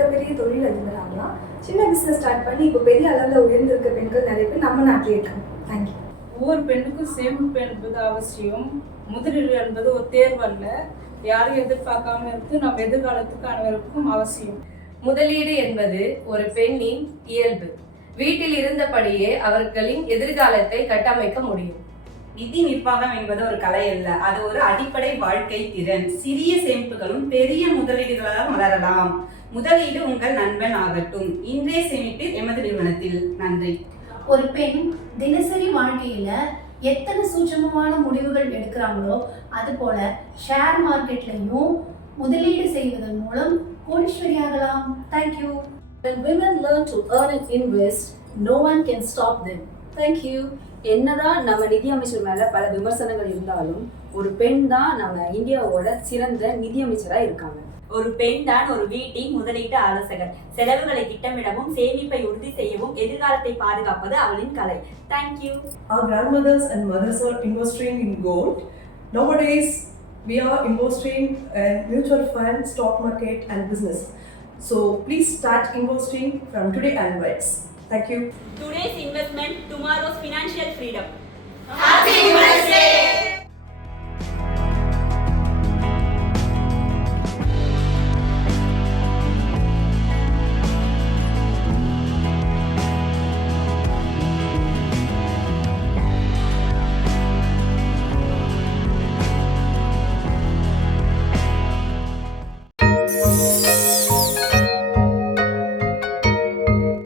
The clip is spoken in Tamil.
மிகப்பெரிய தொழில் அதிபராகலாம். சின்ன பிஸ்னஸ் ஸ்டார்ட் பண்ணி இப்போ பெரிய அளவில் உயர்ந்திருக்க பெண்கள் நிறைய பேர் நம்ம நாட்டிலே இருக்காங்க. தேங்க்யூ. ஒவ்வொரு பெண்ணுக்கும் சேமிப்பு என்பது அவசியம். முதலீடு என்பது ஒரு தேர்வு அல்ல. யாரையும் எதிர்பார்க்காம இருந்து நம்ம எதிர்காலத்துக்கு அனைவருக்கும் அவசியம். முதலீடு என்பது ஒரு பெண்ணின் இயல்பு. வீட்டில் இருந்தபடியே அவர்களின் எதிர்காலத்தை கட்டமைக்க முடியும். நிதி நிர்வாகம் என்பது ஒரு கலை அல்ல, அது ஒரு அடிப்படை வாழ்க்கை திறன். சிறிய சேமிப்புகளும் பெரிய முதலீடுகளாக மலரலாம். முதலீடு உங்கள் நண்பன் ஆகட்டும். இன்றைய சேமிப்பில் எமது நிறுவனத்தில். நன்றி. ஒரு பெண் தினசரி வாழ்க்கையில எத்தனை சூட்சமமான முடிவுகள் எடுக்கிறாங்களோ அது போல ஷேர் மார்க்கெட்லையும் முதலீடு செய்வதன் மூலம் கோடீஸ்வரியாகலாம். Thank you. When women learn to earn and invest, no one can stop them. Thank you. என்னதான் நம்ம நிதியமைச்சர் மேல பல விமர்சனங்கள் இருந்தாலும் ஒரு பெண் தான் நம்ம இந்தியாவோட சிறந்த நிதியமைச்சரா இருக்காங்க. ஒரு பெண் தான் ஒரு வீட்டின் முதலீட்டு ஆலோசகர். செலவுகளை திட்டமிடவும் சேமிப்பை உறுதி செய்யவும் எதிர்காலத்தை பாதுகாப்பது அவளின் கலை. Thank you. Our grandmothers and mothers are investing in gold. Nowadays we are investing in mutual fund, stock market and business. So please start investing from today onwards. Thank you. Today's investment, tomorrow's financial freedom. Happy Women's Day!